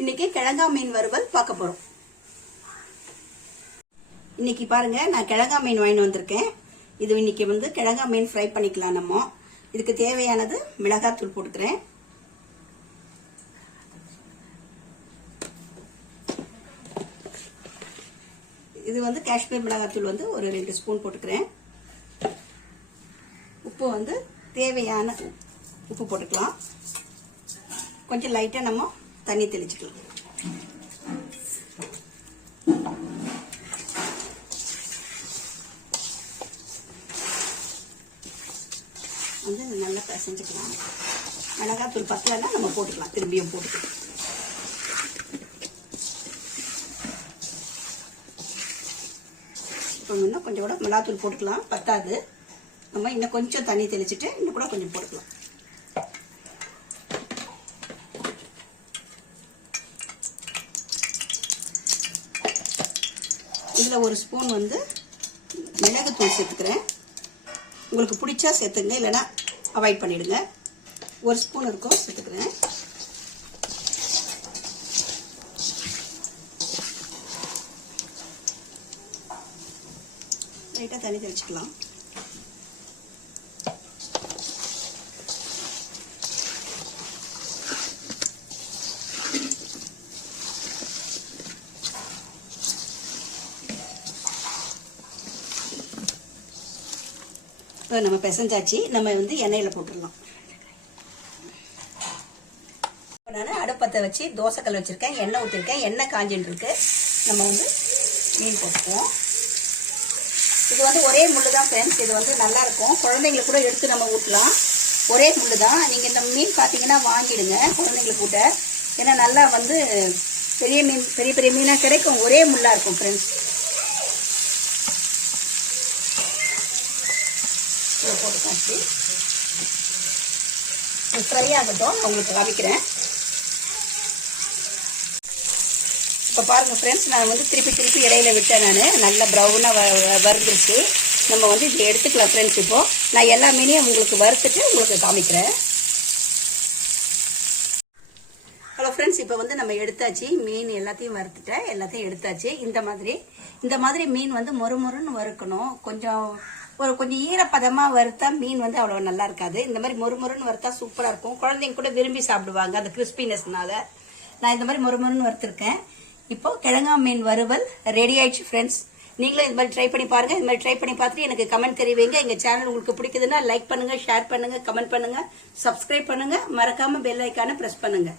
இன்னைக்கு கிழங்கா மீன் வறுவல் பார்க்க போறோம். இன்னைக்கு பாருங்க நான் கிழங்கா மீன் வாங்கிட்டு வந்திருக்கேன். இது இன்னைக்கு வந்து கிழங்கா மீன் ஃப்ரை பண்ணிக்கலாம் நம்ம. இதுக்கு தேவையானது மிளகாத்தூள் போட்டுக்கிறேன். இது வந்து காஷ்மீர் மிளகாத்தூள் வந்து ஒரு ரெண்டு ஸ்பூன் போட்டுக்கிறேன். உப்பு வந்து தேவையான உப்பு போட்டுக்கலாம். கொஞ்சம் லைட்டாக நம்ம தண்ணி தெளிச்சுக்கலாம். வந்து நல்லா பிசைஞ்சுக்கலாம். மிளகாத்தூள் பத்தலைன்னா நம்ம போட்டுக்கலாம் திரும்பியும் போட்டுக்கலாம். இப்போ இன்னும் கொஞ்சம் கூட மிளகாத்தூள் போட்டுக்கலாம் பத்தாது. நம்ம இன்னும் கொஞ்சம் தண்ணி தெளிச்சுட்டு இன்னும் கூட கொஞ்சம் போட்டுக்கலாம். இதில் ஒரு ஸ்பூன் வந்து மிளகுத்தூள் சேர்த்துக்கிறேன். உங்களுக்கு பிடிச்சா சேர்த்துங்க இல்லைன்னா அவாய்ட் பண்ணிவிடுங்க ஒரு ஸ்பூன் இருக்கும் சேர்த்துக்கிறேன். லைட்டாக தண்ணி தெளிச்சுக்கலாம். இப்போ நம்ம பிசைஞ்சாச்சு நம்ம வந்து எண்ணெயில் போட்டுடலாம். இப்போ நான் அடுப்பத்தை வச்சு தோசைக்கல் வச்சுருக்கேன் எண்ணெய் ஊற்றிருக்கேன் எண்ணெய் காஞ்சின்னு இருக்கு நம்ம வந்து மீன் போட்டுக்குவோம். இது வந்து ஒரே முள்ளு தான் ஃப்ரெண்ட்ஸ் இது வந்து நல்லாயிருக்கும் குழந்தைங்களுக்கு கூட எடுத்து நம்ம ஊட்டலாம். ஒரே முள்ளு தான். நீங்கள் இந்த மீன் பார்த்தீங்கன்னா வாங்கிடுங்க குழந்தைங்களுக்கு கூட. ஏன்னா நல்லா வந்து பெரிய மீன் பெரிய பெரிய மீனாக கிடைக்கும். ஒரே முள்ளாக இருக்கும் ஃப்ரெண்ட்ஸ் இதை போட்டு காய்ச்சி ஃப்ரை ஆகட்டும் நான் உங்களுக்கு காமிக்கிறேன். இப்போ பாருங்கள் ஃப்ரெண்ட்ஸ் நான் வந்து திருப்பி திருப்பி இடையில விட்டேன் நான். நல்ல ப்ரௌனாக வறுந்துருச்சு நம்ம வந்து இதை எடுத்துக்கலாம் ஃப்ரெண்ட்ஸ் இப்போ. நான் எல்லா மீனையும் உங்களுக்கு வறுத்துட்டு உங்களுக்கு காமிக்கிறேன். ஃப்ரெண்ட்ஸ் இப்போ வந்து நம்ம எடுத்தாச்சு மீன் எல்லாத்தையும் வறுத்துட்டேன் எல்லாத்தையும் எடுத்தாச்சு. இந்த மாதிரி இந்த மாதிரி மீன் வந்து மொறுமொறுன்னு வறுக்கணும். கொஞ்சம் ஒரு கொஞ்சம் ஈரப்பதமாக வறுத்தா மீன் வந்து அவ்வளோ நல்லா இருக்காது. இந்த மாதிரி மொறுமொறுன்னு வறுத்தா சூப்பராக இருக்கும். குழந்தைங்க கூட விரும்பி சாப்பிடுவாங்க அந்த கிறிஸ்பினஸ்னால நான் இந்த மாதிரி மொறுமொறுன்னு வறுத்துருக்கேன். இப்போ கிழங்கா மீன் வறுவல் ரெடி ஆயிடுச்சு ஃப்ரெண்ட்ஸ் நீங்களும் இது மாதிரி ட்ரை பண்ணி பாருங்க. இது மாதிரி ட்ரை பண்ணி பார்த்துட்டு எனக்கு கமெண்ட் தெரிவிங்க. எங்க சேனல் உங்களுக்கு பிடிக்குதுன்னா லைக் பண்ணுங்க ஷேர் பண்ணுங்க கமெண்ட் பண்ணுங்க சப்ஸ்கிரைப் பண்ணுங்க. மறக்காம பெல் ஐக்கான பிரஸ் பண்ணுங்க.